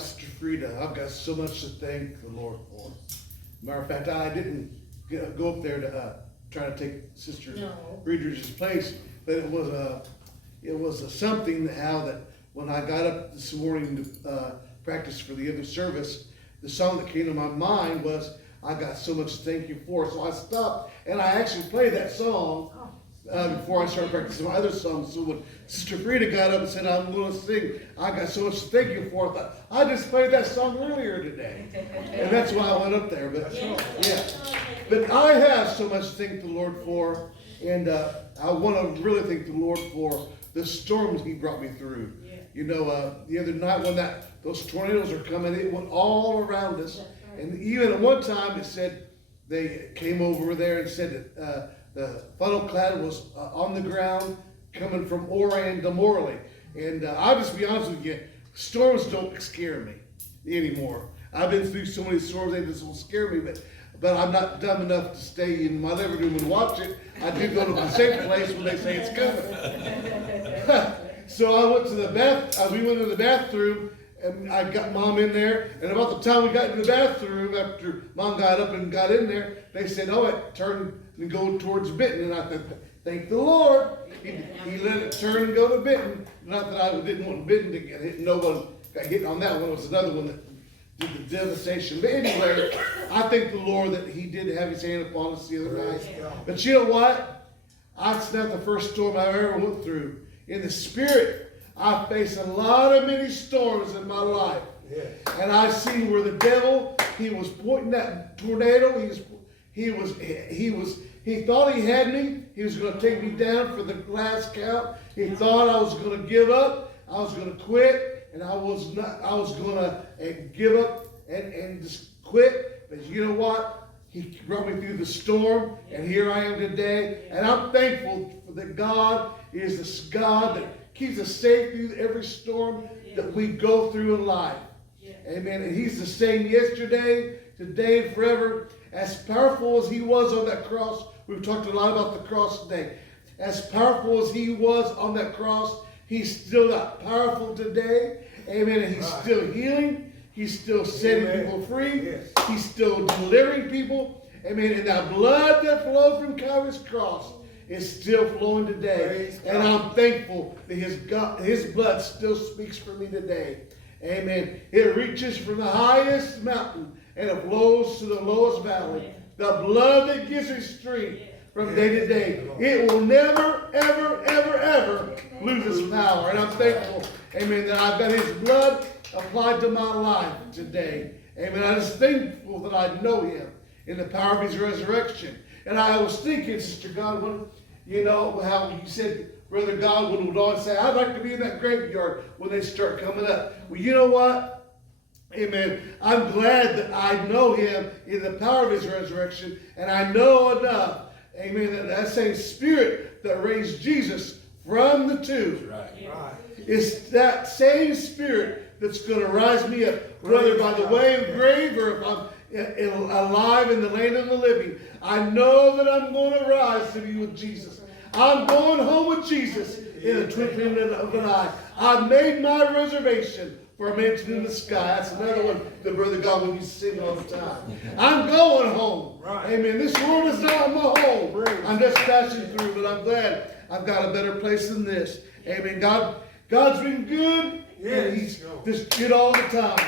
like Sister Frida, I've got so much to thank the Lord for. Matter of fact, I didn't go up there to try to take Sister Friedrich's place, but it was something how that when I got up this morning to practice for the other service, the song that came to my mind was, I got so much to thank you for. So I stopped and I actually played that song before I started practicing my other songs. So when Sister Frida got up and said, I'm going to sing, I got so much to thank you for, I thought, I just played that song earlier today. And that's why I went up there. But yeah. But I have so much to thank the Lord for. And I want to really thank the Lord for the storms He brought me through. You know, the other night when those tornadoes are coming, it went all around us. And even at one time it said, they came over there and said that the funnel cloud was on the ground coming from Oran to Morley. And I'll just be honest with you, storms don't scare me anymore. I've been through so many storms, they just won't scare me, but I'm not dumb enough to stay in my living room and watch it. I do go to the safe place when they say it's coming. So I went to we went to the bathroom, and I got Mom in there, and about the time we got into the bathroom, after Mom got up and got in there, they said, oh, it turned and go towards Benton. And I thought, thank the Lord. He let it turn and go to Benton. Not that I didn't want Benton to get hit. No one got hit on that one. It was another one that did the devastation. But anyway, I thank the Lord that He did have His hand upon us the other night. But you know what? That's not the first storm I ever went through. In the Spirit, I faced a lot of many storms in my life. And I see where the devil, he was pointing that tornado. He thought he had me. He was going to take me down for the last count. He thought I was going to give up. I was going to quit, and I was going to give up and just quit. But you know what? He brought me through the storm, and here I am today. And I'm thankful that God is this God that keeps us safe through every storm that we go through in life. Amen. And He's the same yesterday, today, and forever. As powerful as He was on that cross, we've talked a lot about the cross today. As powerful as He was on that cross, He's still that powerful today. Amen. And He's still healing. He's still setting people free. He's still delivering people. Amen. And that blood that flowed from Calvary's cross is still flowing today. And I'm thankful that His blood still speaks for me today. Amen. It reaches from the highest mountain and it flows to the lowest valley. The blood that gives me strength from day to day. It will never, ever, ever, ever lose its power. And I'm thankful, amen, that I've got His blood applied to my life today. Amen. I'm just thankful that I know Him in the power of His resurrection. And I was thinking, Sister Godwin, you know, how you said Brother Godwin would always say, I'd like to be in that graveyard when they start coming up. Well, you know what? Amen. I'm glad that I know Him in the power of His resurrection, and I know enough, amen, that same Spirit that raised Jesus from the tomb is that same Spirit that's going to rise me up, whether by the way of grave or if I'm alive in the land of the living. I know that I'm going to rise to be with Jesus. I'm going home with Jesus in the twinkling of an eye. I've made my reservation for a mansion in the sky. That's another one that Brother Godwin used to sing all the time. I'm going home. Amen. This world is not my home. I'm just passing through, but I'm glad I've got a better place than this. Amen. God's been good. And He's just good all the time.